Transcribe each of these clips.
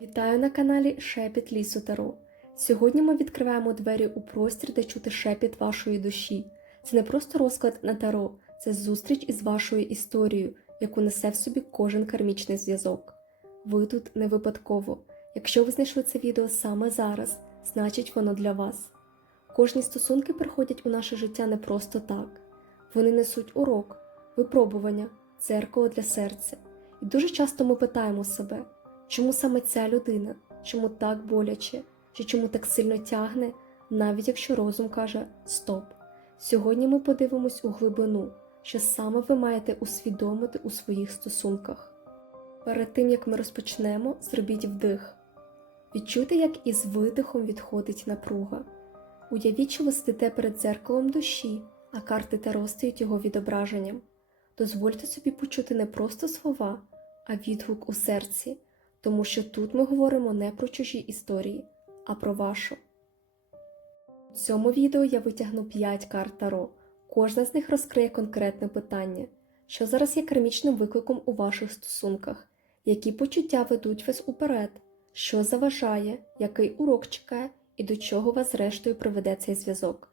Вітаю на каналі Шепіт Лісу Таро. Сьогодні ми відкриваємо двері у простір, де чути шепіт вашої душі. Це не просто розклад на таро, це зустріч із вашою історією, яку несе в собі кожен кармічний зв'язок. Ви тут не випадково. Якщо ви знайшли це відео саме зараз, значить воно для вас. Кожні стосунки приходять у наше життя не просто так. Вони несуть урок, випробування, дзеркало для серця. І дуже часто ми питаємо себе, чому саме ця людина, чому так боляче, чи чому так сильно тягне, навіть якщо розум каже Стоп. Сьогодні ми подивимось у глибину, що саме ви маєте усвідомити у своїх стосунках. Перед тим як ми розпочнемо, зробіть вдих. Відчуйте, як із видихом відходить напруга. Уявіть, що ви сидите перед дзеркалом душі, а карти Таро стають його відображенням. Дозвольте собі почути не просто слова, а відгук у серці, тому що тут ми говоримо не про чужі історії, а про вашу. У цьому відео я витягну 5 карт Таро. Кожна з них розкриє конкретне питання, що зараз є кармічним викликом у ваших стосунках, які почуття ведуть вас уперед, що заважає, який урок чекає і до чого вас зрештою приведе цей зв'язок.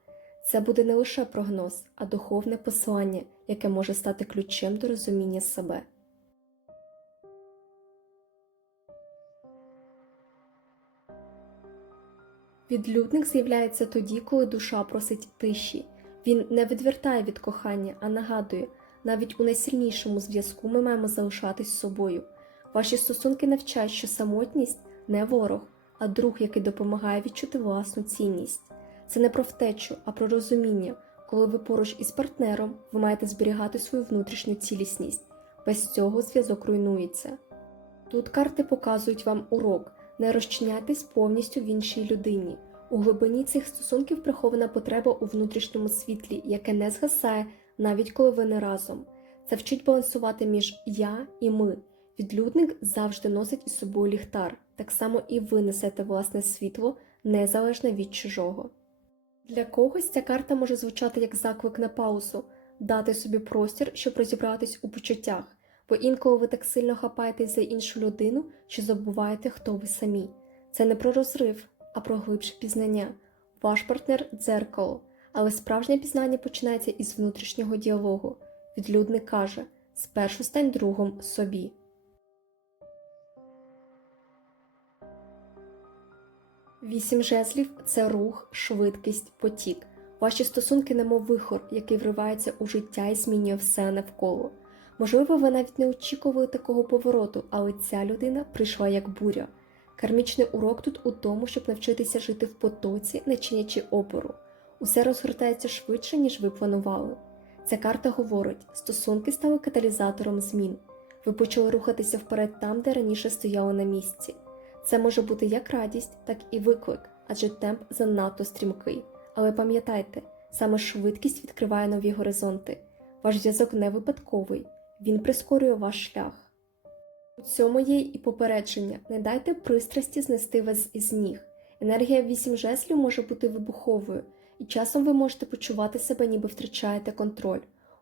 Це буде не лише прогноз, а духовне послання, яке може стати ключем до розуміння себе. Відлюдник з'являється тоді, коли душа просить тиші. Він не відвертає від кохання, а нагадує, навіть у найсильнішому зв'язку ми маємо залишатись собою. Ваші стосунки навчають, що самотність не ворог, а друг, який допомагає відчути власну цінність. Це не про втечу, а про розуміння. Коли ви поруч із партнером, ви маєте зберігати свою внутрішню цілісність. Без цього зв'язок руйнується. Тут карти показують вам урок. Не розчиняйтесь повністю в іншій людині. У глибині цих стосунків прихована потреба у внутрішньому світлі, яке не згасає, навіть коли ви не разом. Це вчить балансувати між я і ми. Відлюдник завжди носить із собою ліхтар, так само і ви несете власне світло, незалежно від чужого. Для когось ця карта може звучати як заклик на паузу, дати собі простір, щоб розібратись у почуттях, бо інколи ви так сильно хапаєтесь за іншу людину, що забуваєте, хто ви самі. Це не про розрив, а про глибше пізнання. Ваш партнер дзеркало, але справжнє пізнання починається із внутрішнього діалогу. Відлюдник каже: спершу стань другом собі. Вісім жезлів це рух, швидкість, потік. Ваші стосунки немов вихор, який вривається у життя і змінює все навколо. Можливо, ви навіть не очікували такого повороту, але ця людина прийшла як буря. Кармічний урок тут у тому, щоб навчитися жити в потоці, не чинячи опору. Усе розгортається швидше, ніж ви планували. Ця карта говорить: стосунки стали каталізатором змін. Ви почали рухатися вперед там, де раніше стояли на місці. Це може бути як радість, так і виклик, адже темп занадто стрімкий. Але пам'ятайте, саме швидкість відкриває нові горизонти. Ваш зв'язок не випадковий, він прискорює ваш шлях. У цьому є і попередження: не дайте пристрасті знести вас із ніг. Енергія вісім жеслів може бути вибуховою, і часом ви можете почувати себе, ніби втрачаєте контроль.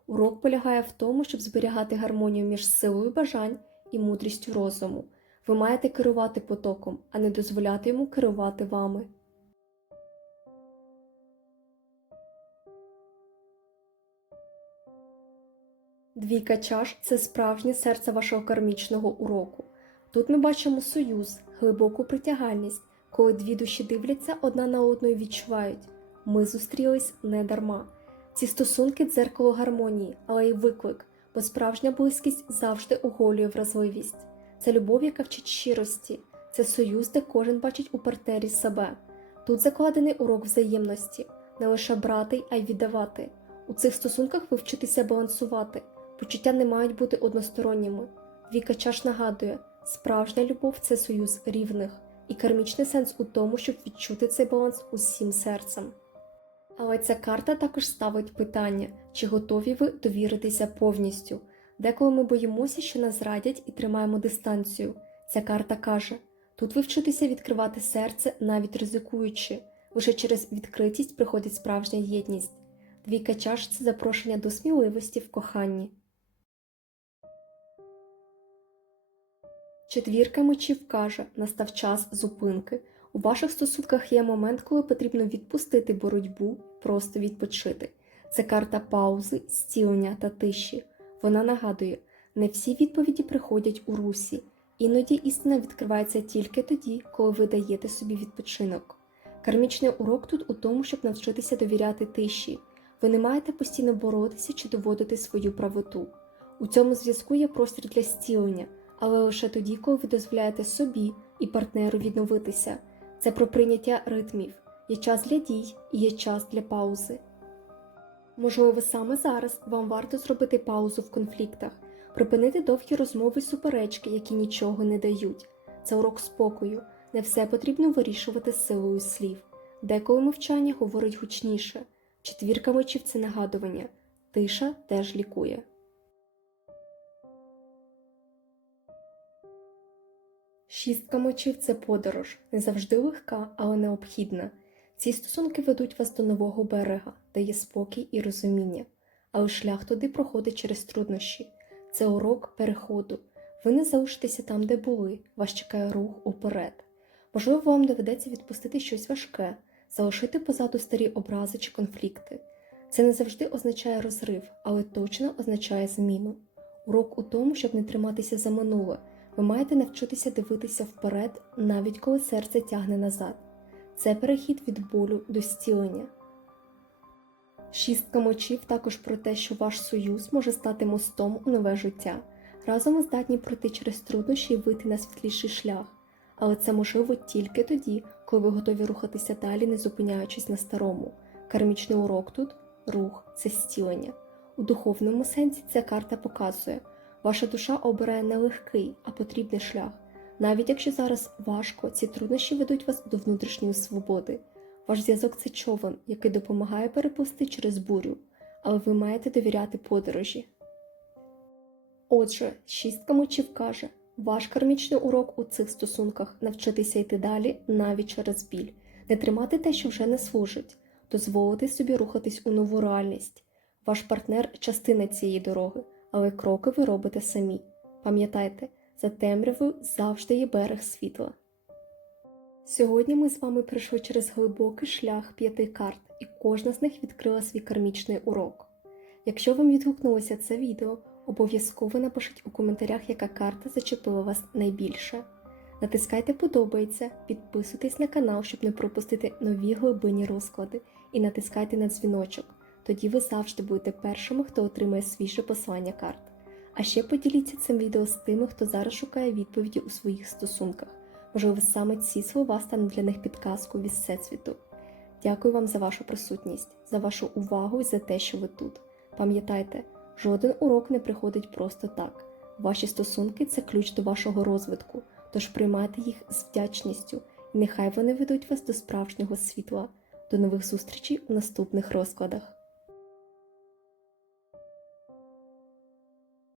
Урок полягає в тому, щоб зберігати гармонію між силою бажань і мудрістю розуму. Ви маєте керувати потоком, а не дозволяти йому керувати вами. Двійка чаш це справжнє серце вашого кармічного уроку. Тут ми бачимо союз, глибоку притягальність, коли дві душі дивляться одна на одну і відчувають. Ми зустрілись не дарма. Ці стосунки дзеркало гармонії, але й виклик, бо справжня близькість завжди оголює вразливість. Це любов, яка вчить щирості, це союз, де кожен бачить у партнері себе. Тут закладений урок взаємності, не лише брати, а й віддавати. У цих стосунках ви вчитеся балансувати. Почуття не мають бути односторонніми. Віка чаш нагадує, справжня любов це союз рівних, і кармічний сенс у тому, щоб відчути цей баланс усім серцем. Але ця карта також ставить питання, чи готові ви довіритися повністю. Деколи ми боїмося, що нас зрадять і тримаємо дистанцію. Ця карта каже: тут ви вчитеся відкривати серце, навіть ризикуючи. Лише через відкритість приходить справжня єдність. Двійка чаш це запрошення до сміливості в коханні. Четвірка мечів каже, настав час зупинки. У ваших стосунках є момент, коли потрібно відпустити боротьбу, просто відпочити. Це карта паузи, зцілення та тиші. Вона нагадує, не всі відповіді приходять у русі, іноді істина відкривається тільки тоді, коли ви даєте собі відпочинок. Кармічний урок тут у тому, щоб навчитися довіряти тиші. Ви не маєте постійно боротися чи доводити свою правоту. У цьому зв'язку є простір для зцілення, але лише тоді, коли ви дозволяєте собі і партнеру відновитися. Це про прийняття ритмів. Є час для дій і є час для паузи. Можливо, саме зараз вам варто зробити паузу в конфліктах, припинити довгі розмови й суперечки, які нічого не дають. Це урок спокою. Не все потрібно вирішувати силою слів. Деколи мовчання говорить гучніше. Четвірка мечів це нагадування. Тиша теж лікує. Шістка мечів це подорож, не завжди легка, але необхідна. Ці стосунки ведуть вас до нового берега, де є спокій і розуміння, але шлях туди проходить через труднощі. Це урок переходу. Ви не залишитеся там, де були, вас чекає рух уперед. Можливо, вам доведеться відпустити щось важке, залишити позаду старі образи чи конфлікти. Це не завжди означає розрив, але точно означає зміну. Урок у тому, щоб не триматися за минуле. Ви маєте навчитися дивитися вперед, навіть коли серце тягне назад. Це перехід від болю до зцілення. Шістка мочів також про те, що ваш союз може стати мостом у нове життя. Разом ви здатні пройти через труднощі і вийти на світліший шлях. Але це можливо тільки тоді, коли ви готові рухатися далі, не зупиняючись на старому. Кармічний урок тут рух це зцілення. У духовному сенсі ця карта показує, ваша душа обирає не легкий, а потрібний шлях. Навіть якщо зараз важко, ці труднощі ведуть вас до внутрішньої свободи. Ваш зв'язок це човен, який допомагає переплисти через бурю, але ви маєте довіряти подорожі. Отже, шістка мечів каже, ваш кармічний урок у цих стосунках навчитися йти далі навіть через біль, не тримати те, що вже не служить, дозволити собі рухатись у нову реальність. Ваш партнер частина цієї дороги, але кроки ви робите самі. Пам'ятайте, за темрявою завжди є берег світла. Сьогодні ми з вами пройшли через глибокий шлях п'яти карт, і кожна з них відкрила свій кармічний урок. Якщо вам відгукнулося це відео, обов'язково напишіть у коментарях, яка карта зачепила вас найбільше. Натискайте подобається, підписуйтесь на канал, щоб не пропустити нові глибинні розклади, і натискайте на дзвіночок. Тоді ви завжди будете першими, хто отримає свіже послання карт. А ще поділіться цим відео з тими, хто зараз шукає відповіді у своїх стосунках. Можливо, саме ці слова стануть для них підказкою від всесвіту. Дякую вам за вашу присутність, за вашу увагу і за те, що ви тут. Пам'ятайте, жоден урок не приходить просто так. Ваші стосунки це ключ до вашого розвитку, тож приймайте їх з вдячністю, і нехай вони ведуть вас до справжнього світла. До нових зустрічей у наступних розкладах.